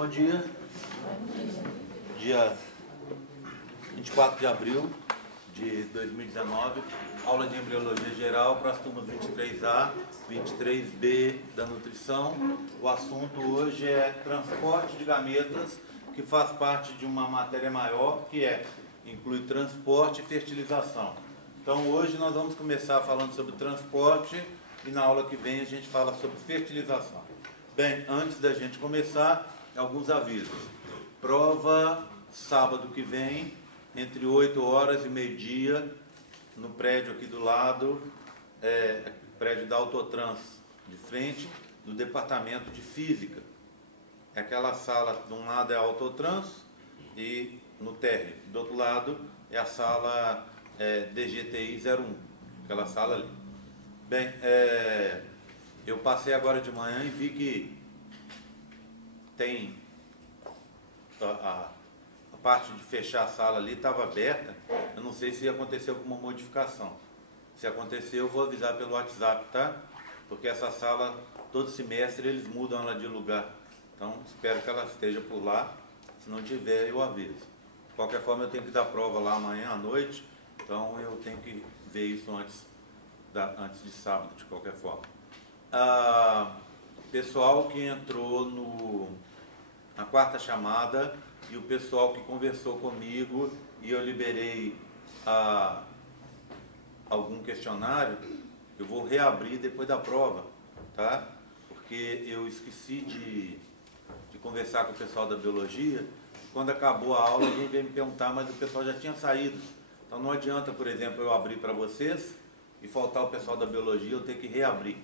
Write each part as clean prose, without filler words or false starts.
Bom dia. Dia 24 de abril de 2019, aula de embriologia geral para as turmas 23A, 23B da nutrição. O assunto hoje é transporte de gametas, que faz parte de uma matéria maior, que inclui transporte e fertilização. Então hoje nós vamos começar falando sobre transporte e na aula que vem a gente fala sobre fertilização. Bem, antes da gente começar, alguns avisos. Prova sábado que vem, entre 8 horas e meio-dia, no prédio aqui do lado, prédio da Autotrans, de frente do departamento de física. É aquela sala, de um lado é a Autotrans e no térreo, do outro lado é a sala DGTI 01, aquela sala ali. Bem, eu passei agora de manhã e vi que tem a parte de fechar a sala ali estava aberta. Eu não sei se aconteceu alguma modificação. Se aconteceu, eu vou avisar pelo WhatsApp, tá? Porque essa sala, todo semestre, eles mudam ela de lugar. Então, espero que ela esteja por lá. Se não tiver, eu aviso. De qualquer forma, eu tenho que dar prova lá amanhã à noite. Então, eu tenho que ver isso antes de sábado, de qualquer forma. Pessoal que entrou na quarta chamada e o pessoal que conversou comigo e eu liberei algum questionário, eu vou reabrir depois da prova, tá? Porque eu esqueci de conversar com o pessoal da biologia. Quando acabou a aula, alguém veio me perguntar, mas o pessoal já tinha saído. Então não adianta, por exemplo, eu abrir para vocês e faltar o pessoal da biologia, eu ter que reabrir.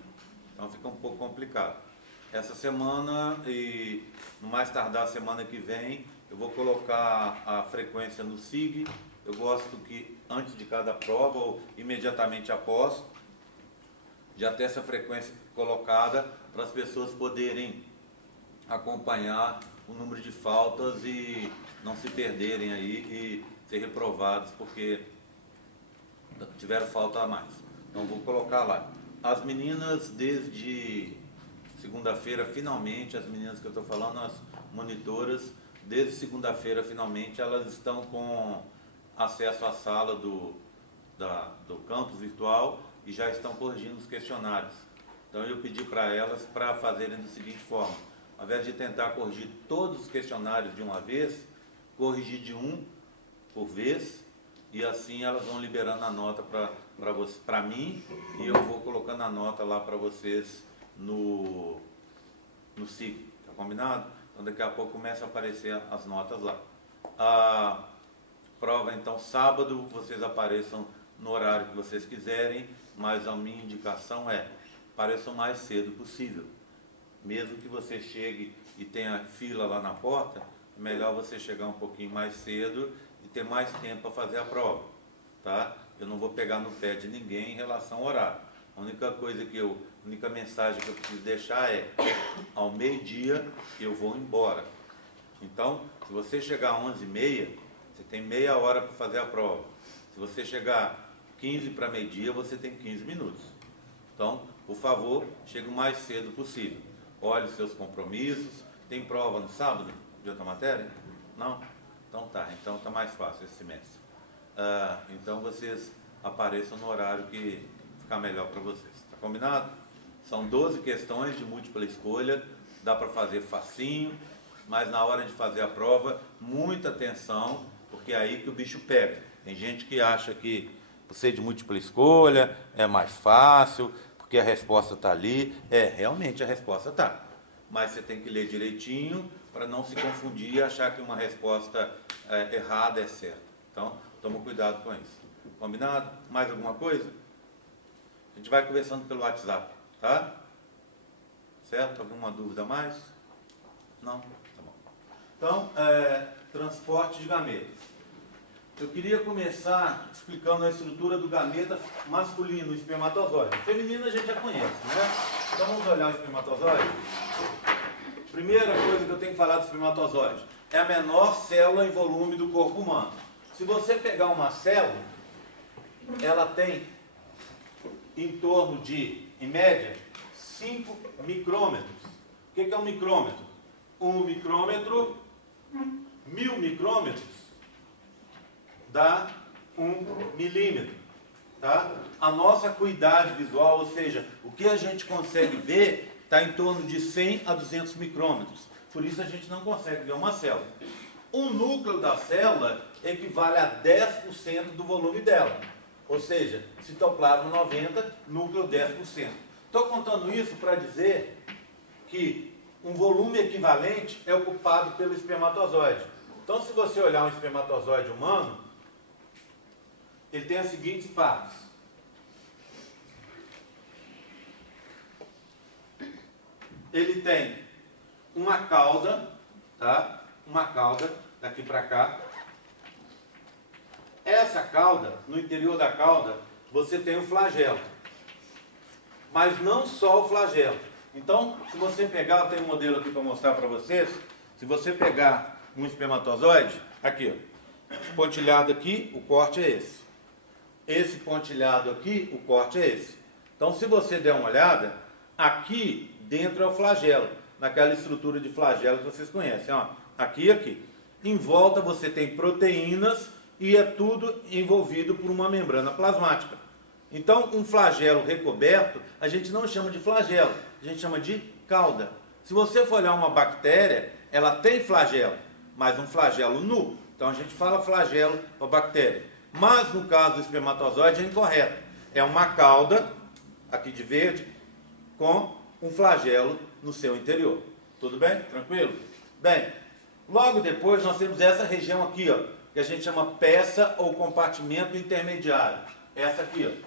Então fica um pouco complicado. Essa semana e no mais tardar semana que vem, eu vou colocar a frequência no SIG. Eu gosto que antes de cada prova ou imediatamente após, já ter essa frequência colocada para as pessoas poderem acompanhar o número de faltas e não se perderem aí e ser reprovados porque tiveram falta a mais. Então vou colocar lá. As meninas desde segunda-feira, finalmente, as meninas que eu estou falando, as monitoras, desde segunda-feira, finalmente, elas estão com acesso à sala do campus virtual e já estão corrigindo os questionários. Então eu pedi para elas para fazerem da seguinte forma: ao invés de tentar corrigir todos os questionários de uma vez, corrigir de um por vez, e assim elas vão liberando a nota para mim e eu vou colocando a nota lá para vocês no SIG, tá combinado? Então daqui a pouco começa a aparecer as notas lá. A prova então sábado, vocês apareçam no horário que vocês quiserem, mas a minha indicação apareçam o mais cedo possível. Mesmo que você chegue e tenha fila lá na porta, é melhor você chegar um pouquinho mais cedo e ter mais tempo para fazer a prova, tá? Eu não vou pegar no pé de ninguém em relação ao horário. A única mensagem que eu preciso deixar ao meio-dia eu vou embora. Então, se você chegar às 11h30, você tem meia hora para fazer a prova. Se você chegar 15 para meio-dia, você tem 15 minutos. Então, por favor, chegue o mais cedo possível. Olhe os seus compromissos. Tem prova no sábado de outra matéria? Não? Então tá. Então tá mais fácil esse semestre. Então vocês apareçam no horário que ficar melhor para vocês. Tá combinado? São 12 questões de múltipla escolha. Dá para fazer facinho, mas na hora de fazer a prova, muita atenção, porque é aí que o bicho pega. Tem gente que acha que você de múltipla escolha é mais fácil, porque a resposta está ali. Realmente a resposta está. Mas você tem que ler direitinho para não se confundir e achar que uma resposta errada é certa. Então, toma cuidado com isso. Combinado? Mais alguma coisa? A gente vai conversando pelo WhatsApp, tá? Certo? Alguma dúvida a mais? Não? Tá bom. Então, transporte de gametas. Eu queria começar explicando a estrutura do gameta masculino, o espermatozoide. O feminino a gente já conhece, né? Então vamos olhar o espermatozoide. Primeira coisa que eu tenho que falar do espermatozoide é a menor célula em volume do corpo humano. Se você pegar uma célula, ela tem em torno de, em média, 5 micrômetros. O que é um micrômetro? 1 micrômetro, 1000 micrômetros dá 1 milímetro. Tá? A nossa acuidade visual, ou seja, o que a gente consegue ver, está em torno de 100 a 200 micrômetros. Por isso a gente não consegue ver uma célula. O núcleo da célula equivale a 10% do volume dela. Ou seja, citoplasma 90, núcleo 10%. Estou contando isso para dizer que um volume equivalente é ocupado pelo espermatozoide. Então, se você olhar um espermatozoide humano, ele tem as seguintes partes. Ele tem uma cauda, tá? Uma cauda daqui para cá. Essa cauda, no interior da cauda, você tem o flagelo. Mas não só o flagelo. Então, se você pegar, eu tenho um modelo aqui para mostrar para vocês. Se você pegar um espermatozoide, aqui, ó, esse pontilhado aqui, o corte é esse. Esse pontilhado aqui, o corte é esse. Então, se você der uma olhada, aqui dentro é o flagelo, naquela estrutura de flagelo que vocês conhecem, ó, aqui e aqui. Em volta você tem proteínas e é tudo envolvido por uma membrana plasmática. Então, um flagelo recoberto, a gente não chama de flagelo, a gente chama de cauda. Se você for olhar uma bactéria, ela tem flagelo, mas um flagelo nu. Então, a gente fala flagelo para bactéria. Mas, no caso do espermatozoide, é incorreto. É uma cauda, aqui de verde, com um flagelo no seu interior. Tudo bem? Tranquilo? Bem, logo depois nós temos essa região aqui, ó, que a gente chama peça ou compartimento intermediário. Essa aqui, ó.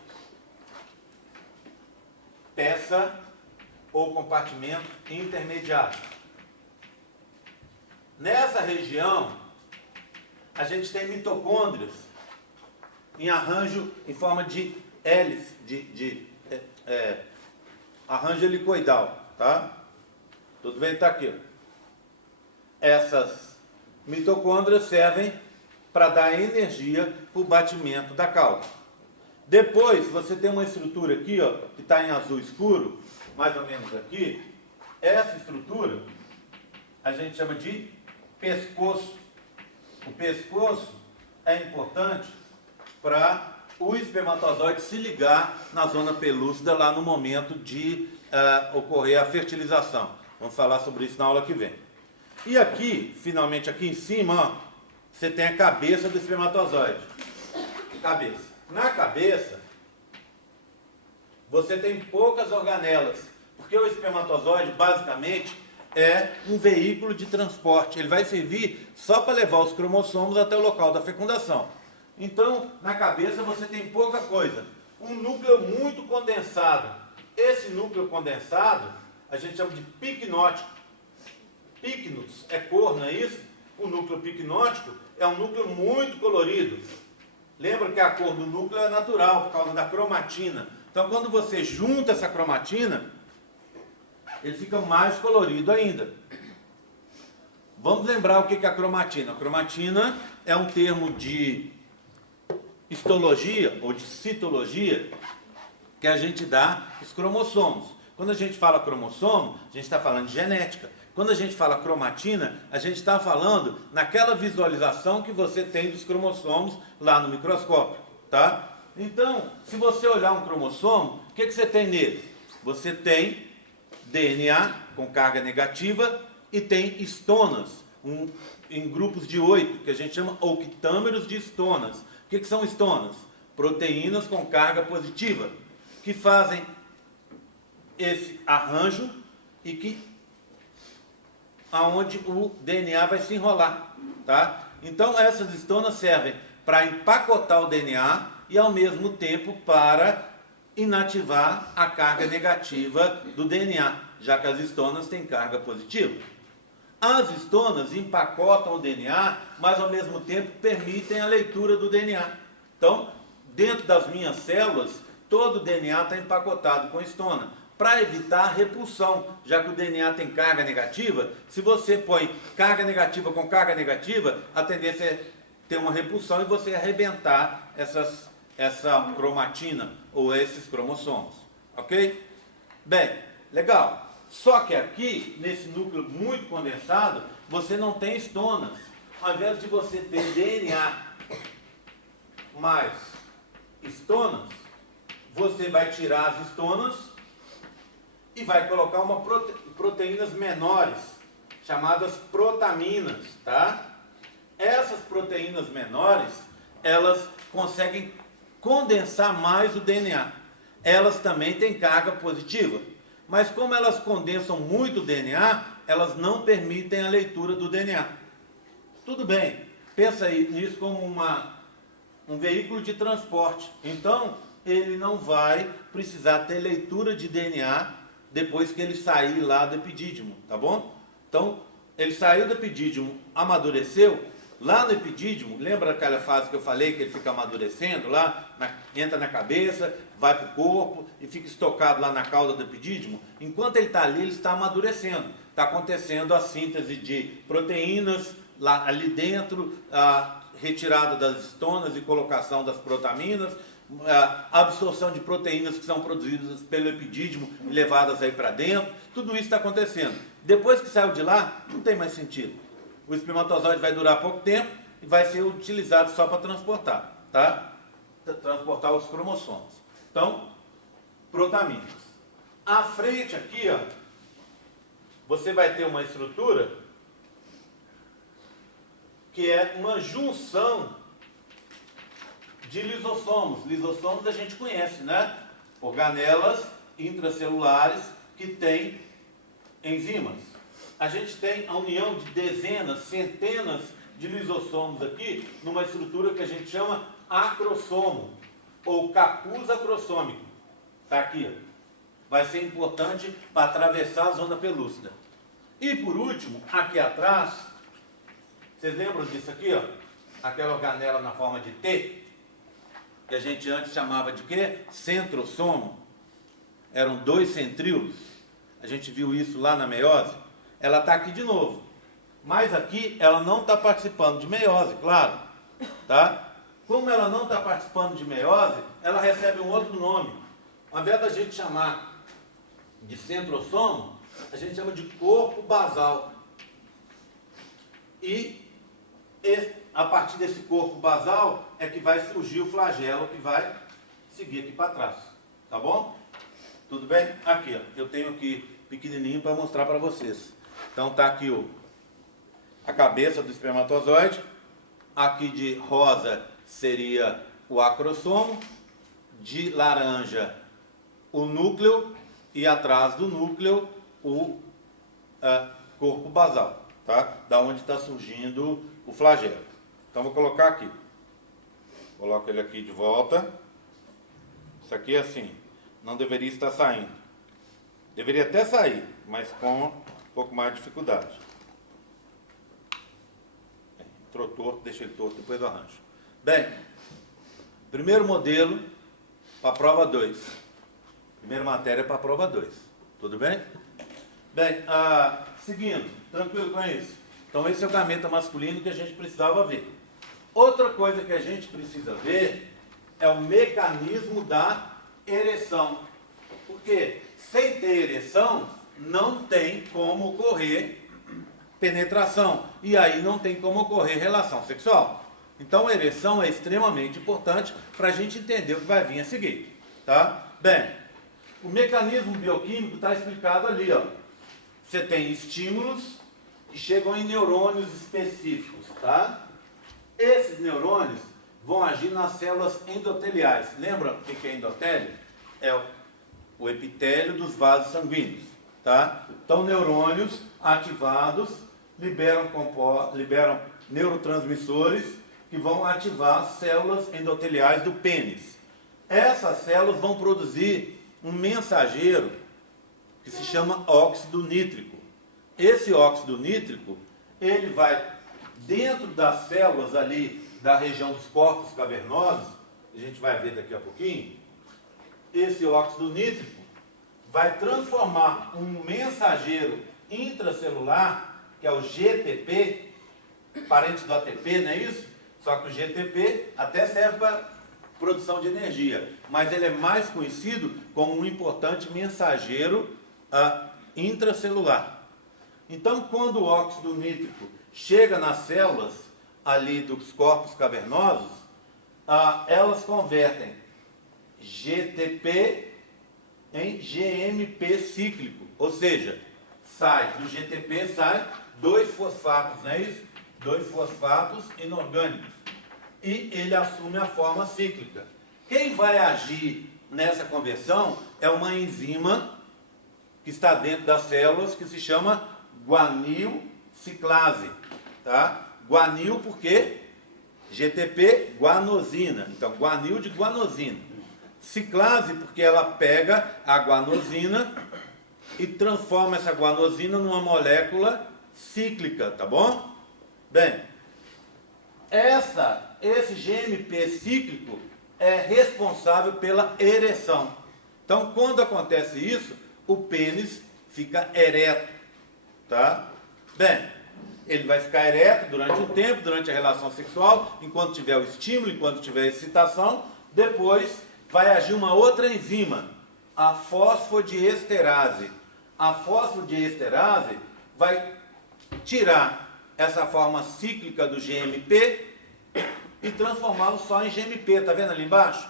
Peça ou compartimento intermediário. Nessa região, a gente tem mitocôndrias em arranjo, em forma de hélice, arranjo helicoidal, tá? Tudo bem? Tá aqui, ó. Essas mitocôndrias servem para dar energia para o batimento da cauda. Depois, você tem uma estrutura aqui, ó, que está em azul escuro, mais ou menos aqui. Essa estrutura a gente chama de pescoço. O pescoço é importante para o espermatozoide se ligar na zona pelúcida lá no momento de ocorrer a fertilização. Vamos falar sobre isso na aula que vem. E aqui, finalmente aqui em cima, ó, você tem a cabeça do espermatozoide. Cabeça. Na cabeça, você tem poucas organelas, porque o espermatozoide, basicamente, é um veículo de transporte. Ele vai servir só para levar os cromossomos até o local da fecundação. Então, na cabeça você tem pouca coisa. Um núcleo muito condensado. Esse núcleo condensado, a gente chama de picnótico. Picnus é cor, não é isso? O núcleo picnótico é um núcleo muito colorido. Lembra que a cor do núcleo é natural, por causa da cromatina. Então, quando você junta essa cromatina, ele fica mais colorido ainda. Vamos lembrar o que é a cromatina. A cromatina é um termo de histologia ou de citologia que a gente dá os cromossomos. Quando a gente fala cromossomo, a gente está falando de genética. Quando a gente fala cromatina, a gente está falando naquela visualização que você tem dos cromossomos lá no microscópio, tá? Então, se você olhar um cromossomo, o que você tem nele? Você tem DNA com carga negativa e tem histonas, em grupos de 8, que a gente chama octâmeros de histonas. O que são histonas? Proteínas com carga positiva, que fazem esse arranjo e que aonde o DNA vai se enrolar, tá? Então essas histonas servem para empacotar o DNA e ao mesmo tempo para inativar a carga negativa do DNA, já que as histonas têm carga positiva. As histonas empacotam o DNA, mas ao mesmo tempo permitem a leitura do DNA. Então, dentro das minhas células, todo o DNA está empacotado com histona, para evitar a repulsão, já que o DNA tem carga negativa. Se você põe carga negativa com carga negativa, a tendência é ter uma repulsão e você arrebentar essa cromatina ou esses cromossomos. Ok? Bem, legal. Só que aqui, nesse núcleo muito condensado, você não tem estonas. Ao invés de você ter DNA mais estonas, você vai tirar as estonas e vai colocar proteínas menores, chamadas protaminas, tá? Essas proteínas menores, elas conseguem condensar mais o DNA. Elas também têm carga positiva, mas como elas condensam muito o DNA, elas não permitem a leitura do DNA. Tudo bem, pensa aí nisso como um veículo de transporte. Então, ele não vai precisar ter leitura de DNA depois que ele sair lá do epidídimo, tá bom? Então, ele saiu do epidídimo, amadureceu. Lá no epidídimo, lembra aquela fase que eu falei que ele fica amadurecendo lá, entra na cabeça, vai para o corpo e fica estocado lá na cauda do epidídimo? Enquanto ele está ali, ele está amadurecendo. Está acontecendo a síntese de proteínas lá, ali dentro, a retirada das estonas e colocação das protaminas, a absorção de proteínas que são produzidas pelo epidídimo e levadas aí para dentro. Tudo isso está acontecendo. Depois que saiu de lá, não tem mais sentido. O espermatozoide vai durar pouco tempo e vai ser utilizado só para transportar, tá? Transportar os cromossomos. Então, protaminas. À frente aqui, ó, você vai ter uma estrutura que é uma junção de lisossomos. Lisossomos a gente conhece, né? Organelas intracelulares que têm enzimas. A gente tem a união de dezenas, centenas de lisossomos aqui, numa estrutura que a gente chama acrossomo, ou capuz acrossômico. Está aqui. Vai ser importante para atravessar a zona pelúcida. E por último, aqui atrás, vocês lembram disso aqui, ó? Aquela organela na forma de T, que a gente antes chamava de quê? Centrossomo. Eram 2 centríolos. A gente viu isso lá na meiose. Ela está aqui de novo. Mas aqui ela não está participando de meiose, claro. Tá? Como ela não está participando de meiose, ela recebe um outro nome. Ao invés da gente chamar de centrossomo, a gente chama de corpo basal. E a partir desse corpo basal é que vai surgir o flagelo que vai seguir aqui para trás. Tá bom? Tudo bem? Aqui, ó, eu tenho aqui pequenininho para mostrar para vocês. Então tá aqui a cabeça do espermatozoide. Aqui de rosa seria o acrossomo, de laranja o núcleo e atrás do núcleo o corpo basal, tá? Da onde está surgindo o flagelo. Então vou colocar aqui. Coloco ele aqui de volta. Isso aqui é assim, não deveria estar saindo. Deveria até sair, mas com um pouco mais de dificuldade. Entrou torto, deixa ele torto, depois eu arranjo. Bem, primeiro modelo para a prova 2. Primeira matéria para a prova 2. Tudo bem? Bem, seguindo, tranquilo com isso? Então esse é o gameta masculino que a gente precisava ver. Outra coisa que a gente precisa ver é o mecanismo da ereção. Porque sem ter ereção, não tem como ocorrer penetração. E aí não tem como ocorrer relação sexual. Então a ereção é extremamente importante para a gente entender o que vai vir a seguir. Tá? Bem, o mecanismo bioquímico está explicado ali, ó. Você tem estímulos que chegam em neurônios específicos, tá? Esses neurônios vão agir nas células endoteliais. Lembra o que é endotélio? É o epitélio dos vasos sanguíneos, tá? Então, neurônios ativados liberam neurotransmissores que vão ativar as células endoteliais do pênis. Essas células vão produzir um mensageiro que se chama óxido nítrico. Esse óxido nítrico, ele vai dentro das células ali da região dos corpos cavernosos, a gente vai ver daqui a pouquinho, esse óxido nítrico vai transformar um mensageiro intracelular, que é o GTP, parente do ATP, não é isso? Só que o GTP até serve para produção de energia, mas ele é mais conhecido como um importante mensageiro intracelular. Então, quando o óxido nítrico chega nas células ali dos corpos cavernosos, elas convertem GTP em GMP cíclico, ou seja, sai do GTP, sai 2 fosfatos, não é isso? 2 fosfatos inorgânicos. E ele assume a forma cíclica. Quem vai agir nessa conversão é uma enzima que está dentro das células, que se chama guanilciclase. Tá? Guanil porque GTP, guanosina. Então, guanil de guanosina. Ciclase porque ela pega a guanosina e transforma essa guanosina numa molécula cíclica, tá bom? Bem, esse GMP cíclico é responsável pela ereção. Então, quando acontece isso, o pênis fica ereto, tá? Bem, ele vai ficar ereto durante um tempo, durante a relação sexual, enquanto tiver o estímulo, enquanto tiver a excitação. Depois vai agir uma outra enzima, a fosfodiesterase. A fosfodiesterase vai tirar essa forma cíclica do GMP e transformá-lo só em GMP. Está vendo ali embaixo?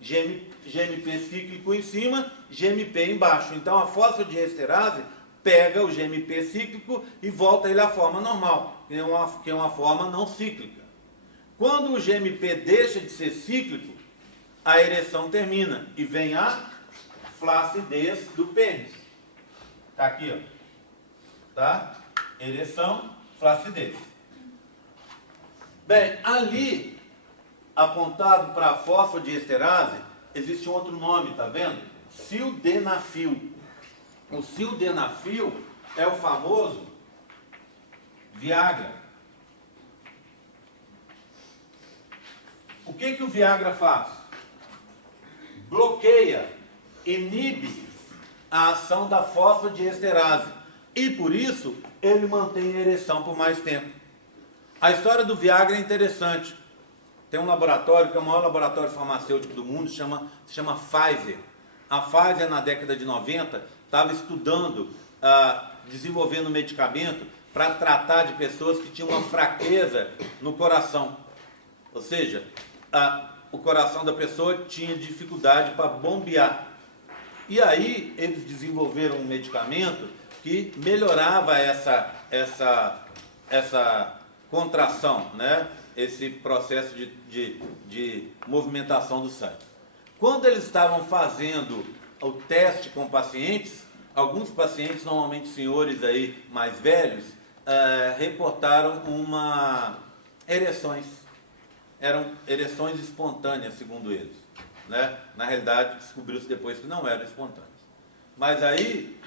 GMP cíclico em cima, GMP embaixo. Então a fosfodiesterase pega o GMP cíclico e volta ele à forma normal, que é uma forma não cíclica. Quando o GMP deixa de ser cíclico, a ereção termina e vem a flacidez do pênis. Está aqui, ó. Tá? Ereção, flacidez. Bem, ali, apontado para a fosfodiesterase, existe um outro nome, tá vendo? Sildenafil. O sildenafil é o famoso Viagra. O que o Viagra faz? Bloqueia, inibe a ação da fosfodiesterase. E por isso, ele mantém a ereção por mais tempo. A história do Viagra é interessante. Tem um laboratório, que é o maior laboratório farmacêutico do mundo, se chama Pfizer. A Pfizer, na década de 90, estava estudando, desenvolvendo um medicamento para tratar de pessoas que tinham uma fraqueza no coração. Ou seja, o coração da pessoa tinha dificuldade para bombear. E aí eles desenvolveram um medicamento que melhorava essa contração, né? Esse processo de movimentação do sangue. Quando eles estavam fazendo o teste com pacientes, alguns pacientes, normalmente senhores aí mais velhos, reportaram ereções. Eram ereções espontâneas, segundo eles, né? Na realidade, descobriu-se depois que não eram espontâneas. Mas aí,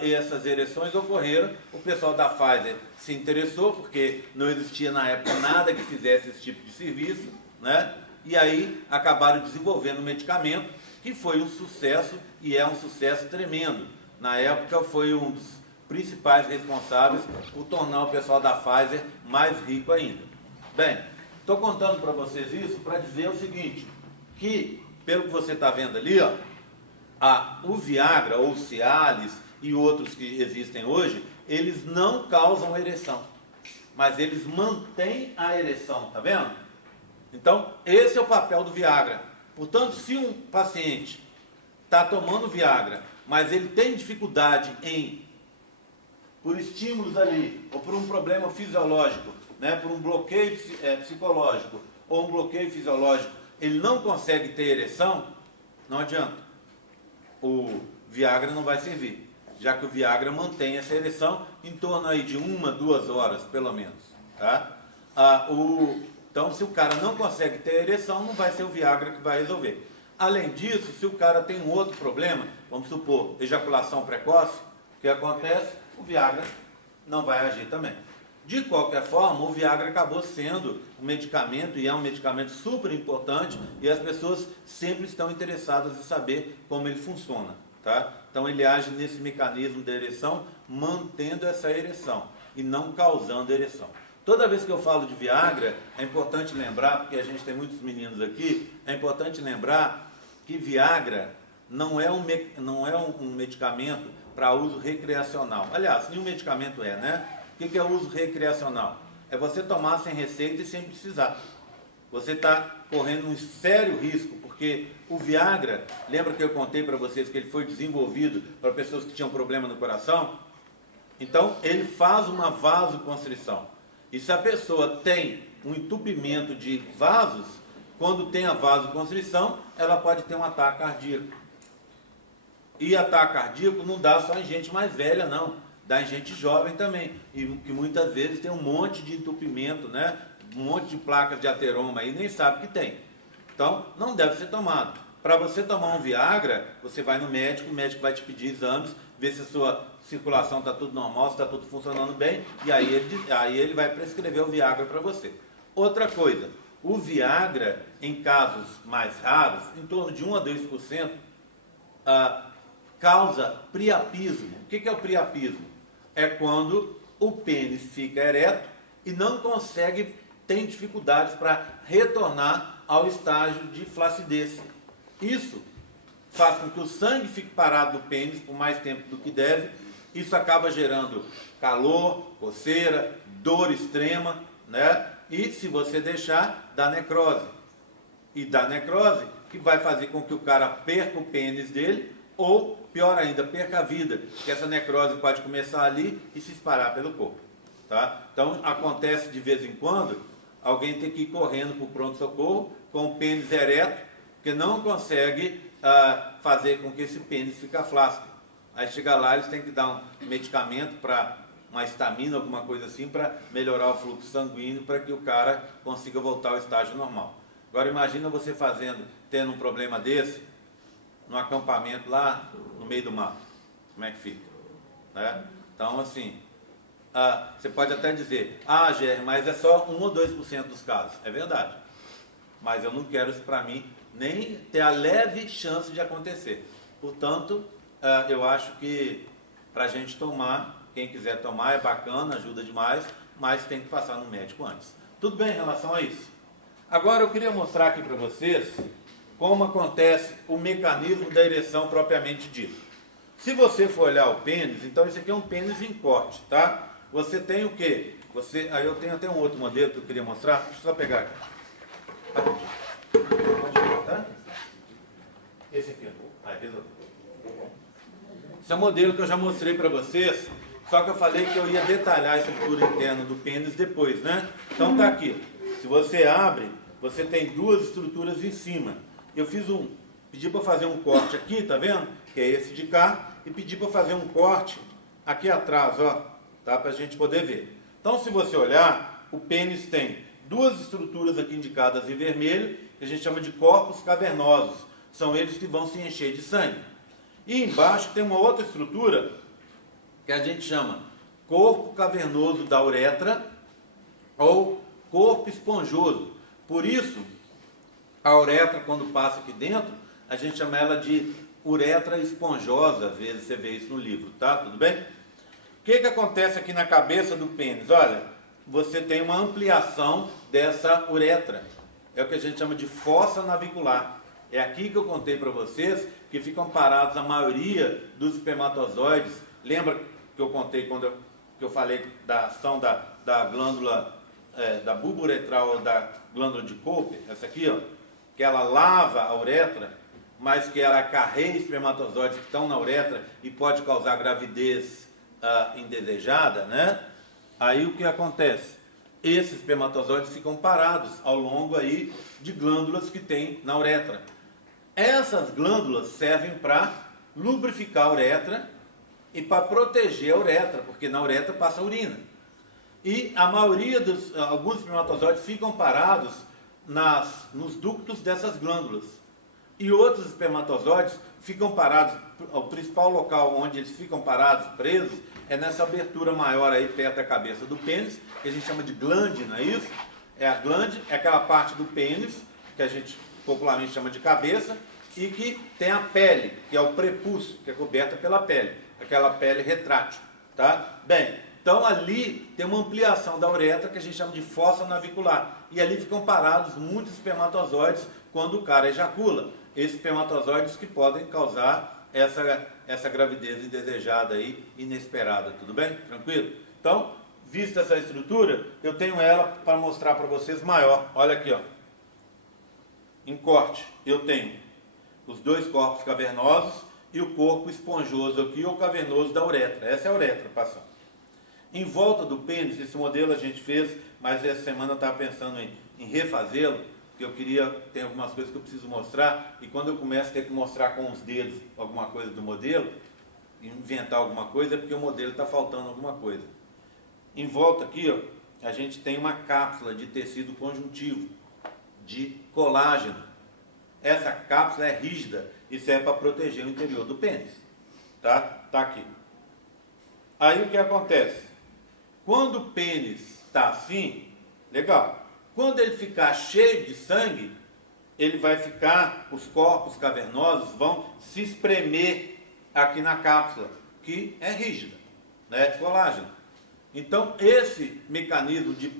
essas ereções ocorreram, o pessoal da Pfizer se interessou, porque não existia na época nada que fizesse esse tipo de serviço, né? E aí acabaram desenvolvendo um medicamento que foi um sucesso, e é um sucesso tremendo. Na época foi um dos principais responsáveis por tornar o pessoal da Pfizer mais rico ainda. Bem, estou contando para vocês isso para dizer o seguinte, que, pelo que você está vendo ali, ó, o Viagra ou o Cialis e outros que existem hoje, eles não causam ereção, mas eles mantêm a ereção, tá vendo? Então, esse é o papel do Viagra. Portanto, se um paciente está tomando Viagra, mas ele tem dificuldade por estímulos ali, ou por um problema fisiológico, né, por um bloqueio psicológico, ou um bloqueio fisiológico, ele não consegue ter ereção, não adianta. O Viagra não vai servir, já que o Viagra mantém essa ereção em torno aí de 1, 2 horas, pelo menos. Tá? Então, se o cara não consegue ter ereção, não vai ser o Viagra que vai resolver. Além disso, se o cara tem um outro problema, vamos supor, ejaculação precoce, o que acontece? O Viagra não vai agir também. De qualquer forma, o Viagra acabou sendo um medicamento, e é um medicamento super importante, e as pessoas sempre estão interessadas em saber como ele funciona. Tá? Então ele age nesse mecanismo da ereção, mantendo essa ereção, e não causando ereção. Toda vez que eu falo de Viagra, é importante lembrar, porque a gente tem muitos meninos aqui, é importante lembrar que Viagra não é um medicamento para uso recreacional. Aliás, nenhum medicamento é, né? O que é uso recreacional? É você tomar sem receita e sem precisar. Você está correndo um sério risco, porque o Viagra, lembra que eu contei para vocês que ele foi desenvolvido para pessoas que tinham problema no coração? Então, ele faz uma vasoconstrição. E se a pessoa tem um entupimento de vasos, quando tem a vasoconstrição, ela pode ter um ataque cardíaco. E ataque cardíaco não dá só em gente mais velha, não. Dá em gente jovem também. E que muitas vezes tem um monte de entupimento, né? Um monte de placas de ateroma aí, nem sabe que tem. Então, não deve ser tomado. Para você tomar um Viagra, você vai no médico, o médico vai te pedir exames, ver se a sua circulação está tudo normal, se está tudo funcionando bem, e aí ele vai prescrever o Viagra para você. Outra coisa, o Viagra, em casos mais raros, em torno de 1 a 2%, causa priapismo. O que é o priapismo? É quando o pênis fica ereto e não consegue, tem dificuldades para retornar ao estágio de flacidez. Isso faz com que o sangue fique parado do pênis por mais tempo do que deve. Isso acaba gerando calor, coceira, dor extrema, né? E se você deixar, dá necrose. E dá necrose que vai fazer com que o cara perca o pênis dele, ou, pior ainda, perca a vida. Que essa necrose pode começar ali e se espalhar pelo corpo. Tá? Então, acontece de vez em quando, alguém tem que ir correndo para o pronto-socorro com o pênis ereto, que não consegue fazer com que esse pênis fique flácido. Aí chega lá, eles têm que dar um medicamento para uma estamina, alguma coisa assim, para melhorar o fluxo sanguíneo, para que o cara consiga voltar ao estágio normal. Agora imagina você tendo um problema desse, num acampamento lá no meio do mato. Como é que fica? Né? Então, assim, você pode até dizer, Gerry, mas é só 1 ou 2% dos casos. É verdade. Mas eu não quero isso para mim, nem ter a leve chance de acontecer. Portanto, eu acho que para a gente tomar, quem quiser tomar é bacana, ajuda demais, mas tem que passar no médico antes. Tudo bem em relação a isso? Agora eu queria mostrar aqui para vocês como acontece o mecanismo da ereção propriamente dito. Se você for olhar o pênis, então esse aqui é um pênis em corte, tá? Você tem o quê? Aí eu tenho até um outro modelo que eu queria mostrar, deixa eu só pegar aqui. Tá? Esse aqui, resolveu. Esse é o modelo que eu já mostrei para vocês, só que eu falei que eu ia detalhar a estrutura interna do pênis depois, né? Então tá aqui. Se você abre, você tem duas estruturas em cima. Eu pedi para fazer um corte aqui, tá vendo? Que é esse de cá, e pedi para fazer um corte aqui atrás, ó, tá? Para a gente poder ver. Então, se você olhar, o pênis tem duas estruturas aqui indicadas em vermelho, que a gente chama de corpos cavernosos. São eles que vão se encher de sangue. E embaixo tem uma outra estrutura que a gente chama corpo cavernoso da uretra ou corpo esponjoso. Por isso, a uretra, quando passa aqui dentro, a gente chama ela de uretra esponjosa. Às vezes você vê isso no livro, tá? Tudo bem? O que acontece aqui na cabeça do pênis? Olha, você tem uma ampliação dessa uretra. É o que a gente chama de fossa navicular. É aqui que eu contei para vocês que ficam parados a maioria dos espermatozoides. Lembra que eu contei quando eu falei da ação da glândula, da bulba uretral ou da glândula de Cooper? Essa aqui, ó, que ela lava a uretra, mas que ela carrega espermatozoides que estão na uretra e pode causar gravidez indesejada, né? Aí o que acontece? Esses espermatozoides ficam parados ao longo aí de glândulas que tem na uretra. Essas glândulas servem para lubrificar a uretra e para proteger a uretra, porque na uretra passa a urina. E a maioria alguns espermatozoides ficam parados nos ductos dessas glândulas. E outros espermatozoides ficam parados, o principal local onde eles ficam parados, presos, é nessa abertura maior aí perto da cabeça do pênis, que a gente chama de glande, não é isso? A glande é aquela parte do pênis, que a gente popularmente chama de cabeça, e que tem a pele, que é o prepúcio, que é coberta pela pele, aquela pele retrátil, tá? Bem, então ali tem uma ampliação da uretra que a gente chama de fossa navicular, e ali ficam parados muitos espermatozoides quando o cara ejacula, esses espermatozoides que podem causar essa gravidez indesejada aí, inesperada, tudo bem? Tranquilo? Então, vista essa estrutura, eu tenho ela para mostrar para vocês maior. Olha aqui, ó. Em corte, eu tenho os dois corpos cavernosos e o corpo esponjoso aqui, ou cavernoso da uretra. Essa é a uretra passando. Em volta do pênis, esse modelo a gente fez, mas essa semana eu estava pensando em refazê-lo, porque eu queria, tem algumas coisas que eu preciso mostrar, e quando eu começo a ter que mostrar com os dedos alguma coisa do modelo, inventar alguma coisa, é porque o modelo está faltando alguma coisa. Em volta aqui, ó, a gente tem uma cápsula de tecido conjuntivo, de colágeno. Essa cápsula é rígida e serve para proteger o interior do pênis. Tá? Tá aqui. Aí o que acontece? Quando o pênis está assim, legal. Quando ele ficar cheio de sangue, ele vai ficar, os corpos cavernosos vão se espremer aqui na cápsula, que é rígida, né? Colágeno. Então, esse mecanismo de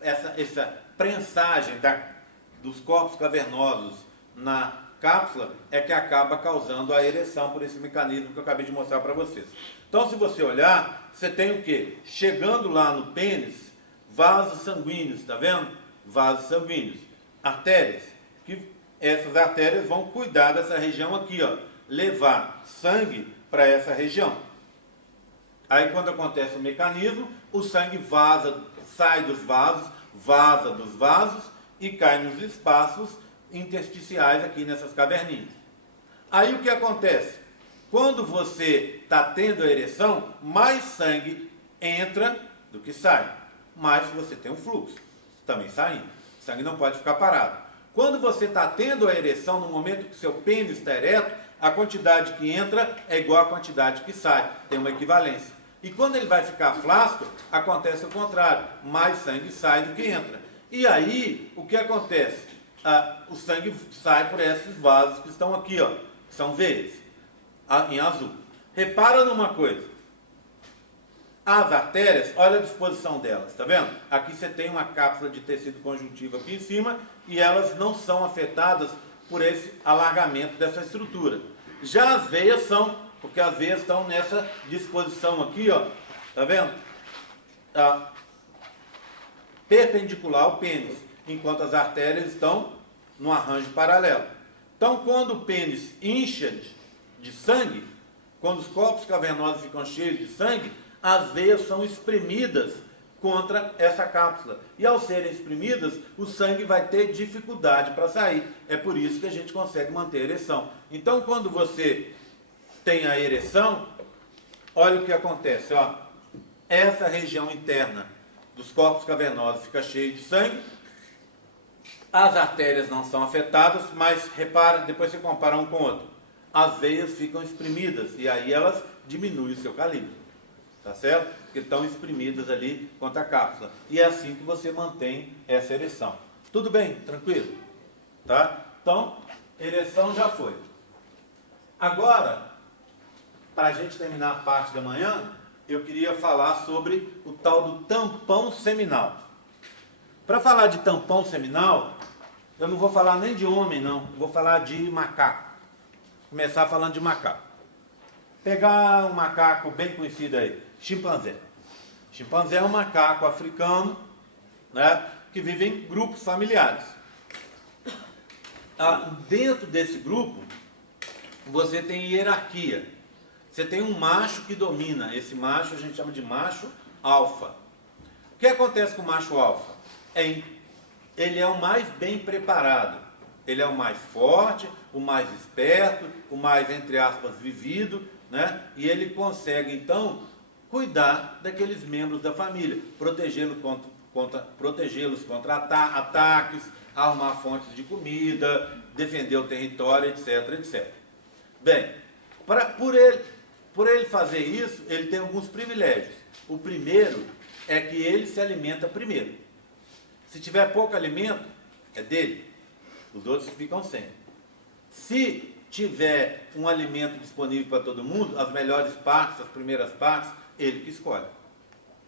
essa prensagem dos corpos cavernosos na cápsula é que acaba causando a ereção por esse mecanismo que eu acabei de mostrar para vocês. Então, se você olhar, você tem o quê? Chegando lá no pênis, vasos sanguíneos, tá vendo? Vasos sanguíneos. Artérias, que essas artérias vão cuidar dessa região aqui, ó, levar sangue para essa região. Aí quando acontece o mecanismo, o sangue vaza, sai dos vasos, vaza dos vasos e cai nos espaços intersticiais aqui nessas caverninhas. Aí o que acontece? Quando você está tendo a ereção, mais sangue entra do que sai. Mais você tem um fluxo, também saindo. O sangue não pode ficar parado. Quando você está tendo a ereção, no momento que o seu pênis está ereto, a quantidade que entra é igual à quantidade que sai. Tem uma equivalência. E quando ele vai ficar flácido, acontece o contrário. Mais sangue sai do que entra. E aí, o que acontece? O sangue sai por esses vasos que estão aqui, ó, que são veias, em azul. Repara numa coisa. As artérias, olha a disposição delas, tá vendo? Aqui você tem uma cápsula de tecido conjuntivo aqui em cima e elas não são afetadas por esse alargamento dessa estrutura. Já as veias são, porque as veias estão nessa disposição aqui, ó, tá vendo? Perpendicular ao pênis, enquanto as artérias estão no arranjo paralelo. Então, quando o pênis incha de sangue, quando os corpos cavernosos ficam cheios de sangue, as veias são espremidas contra essa cápsula. E ao serem espremidas, o sangue vai ter dificuldade para sair. É por isso que a gente consegue manter a ereção. Então, quando você tem a ereção, olha o que acontece, ó. Essa região interna dos corpos cavernosos fica cheia de sangue. As artérias não são afetadas, mas repara, depois você compara um com o outro. As veias ficam espremidas e aí elas diminuem o seu calibre. Tá certo? Porque estão espremidas ali contra a cápsula. E é assim que você mantém essa ereção. Tudo bem? Tranquilo? Tá? Então, ereção já foi. Agora, para a gente terminar a parte da manhã, eu queria falar sobre o tal do tampão seminal. Para falar de tampão seminal, eu não vou falar nem de homem, não. Eu vou falar de macaco. Começar falando de macaco. Pegar um macaco bem conhecido aí, chimpanzé. Chimpanzé é um macaco africano, né, que vive em grupos familiares. Dentro desse grupo, você tem hierarquia. Você tem um macho que domina. Esse macho a gente chama de macho alfa. O que acontece com o macho alfa? Ele é o mais bem preparado. Ele é o mais forte, o mais esperto, o mais, entre aspas, vivido, né? E ele consegue, então, cuidar daqueles membros da família, protegê-los contra ataques, arrumar fontes de comida, defender o território, etc, etc. Bem, por ele fazer isso, ele tem alguns privilégios. O primeiro é que ele se alimenta primeiro. Se tiver pouco alimento, é dele. Os outros ficam sem. Se tiver um alimento disponível para todo mundo, as melhores partes, as primeiras partes, ele que escolhe.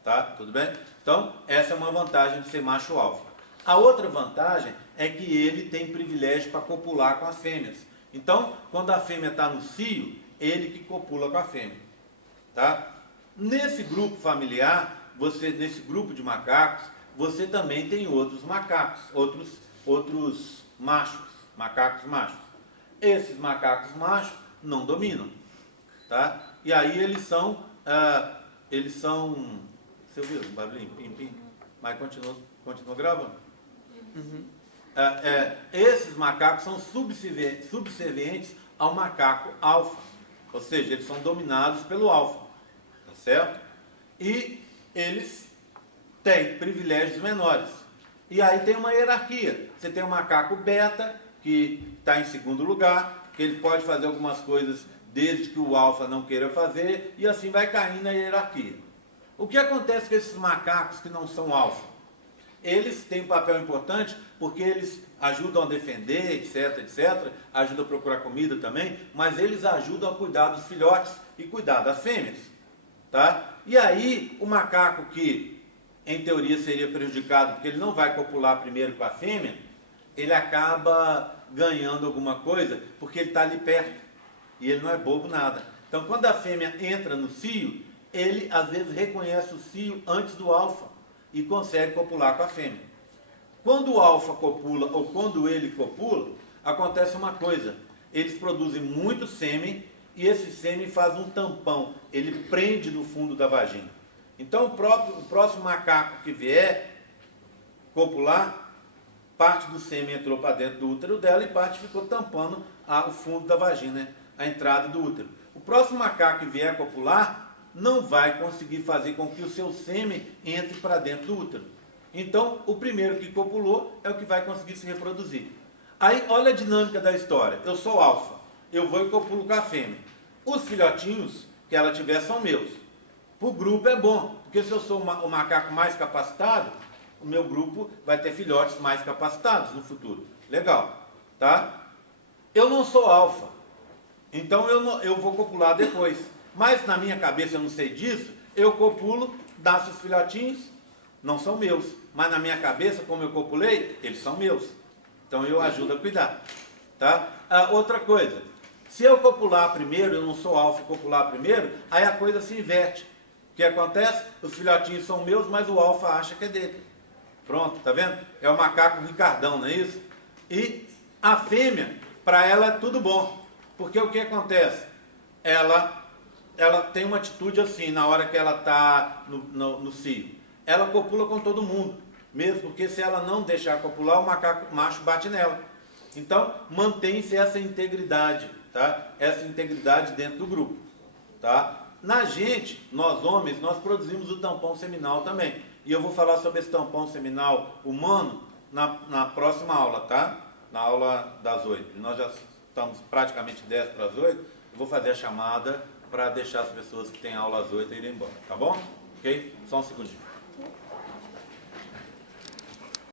Tá? Tudo bem? Então, essa é uma vantagem de ser macho alfa. A outra vantagem é que ele tem privilégio para copular com as fêmeas. Então, quando a fêmea está no cio, ele que copula com a fêmea. Tá? Nesse grupo familiar, nesse grupo de macacos, você também tem outros macacos, outros machos, macacos machos. Esses macacos machos não dominam. Tá? E aí eles são, você ouviu, Bablinho? Pim, pim. Mas continua gravando. Uhum. Esses macacos são subservientes ao macaco alfa. Ou seja, eles são dominados pelo alfa. Tá certo? E eles têm privilégios menores. E aí tem uma hierarquia. Você tem o macaco beta, que está em segundo lugar, que ele pode fazer algumas coisas desde que o alfa não queira fazer, e assim vai caindo na hierarquia. O que acontece com esses macacos que não são alfa? Eles têm um papel importante porque eles ajudam a defender, etc, etc, ajudam a procurar comida também, mas eles ajudam a cuidar dos filhotes e cuidar das fêmeas. Tá? E aí, o macaco que, em teoria, seria prejudicado porque ele não vai copular primeiro com a fêmea, ele acaba ganhando alguma coisa porque ele está ali perto. E ele não é bobo nada. Então, quando a fêmea entra no cio, ele, às vezes, reconhece o cio antes do alfa e consegue copular com a fêmea. Quando o alfa copula ou quando ele copula, acontece uma coisa. Eles produzem muito sêmen e esse sêmen faz um tampão. Ele prende no fundo da vagina. Então, o próximo macaco que vier copular, parte do sêmen entrou para dentro do útero dela e parte ficou tampando o fundo da vagina, a entrada do útero. O próximo macaco que vier copular não vai conseguir fazer com que o seu sêmen entre para dentro do útero. Então, o primeiro que copulou é o que vai conseguir se reproduzir. Aí, olha a dinâmica da história. Eu sou alfa, eu vou e copulo com a fêmea. Os filhotinhos que ela tiver são meus. Para o grupo é bom, porque se eu sou o macaco mais capacitado, o meu grupo vai ter filhotes mais capacitados no futuro. Legal, tá? Eu não sou alfa, então eu vou copular depois. Mas na minha cabeça eu não sei disso, eu copulo, nasce os filhotinhos, não são meus. Mas na minha cabeça, como eu copulei, eles são meus. Então eu ajudo a cuidar. Tá? Outra coisa, se eu copular primeiro, eu não sou alfa e copular primeiro, aí a coisa se inverte. O que acontece? Os filhotinhos são meus, mas o alfa acha que é dele. Pronto, tá vendo? É o macaco Ricardão, não é isso? E a fêmea, para ela é tudo bom. Porque o que acontece? Ela tem uma atitude assim, na hora que ela está no cio. Ela copula com todo mundo. Mesmo porque se ela não deixar copular, o macaco macho bate nela. Então, mantém-se essa integridade, tá? Essa integridade dentro do grupo, tá? Na gente, nós homens, nós produzimos o tampão seminal também. E eu vou falar sobre esse tampão seminal humano na próxima aula, tá? Na aula das 8. Nós já estamos praticamente 10 para as 8. Eu vou fazer a chamada para deixar as pessoas que têm aula às 8 irem embora, tá bom? Ok? Só um segundinho.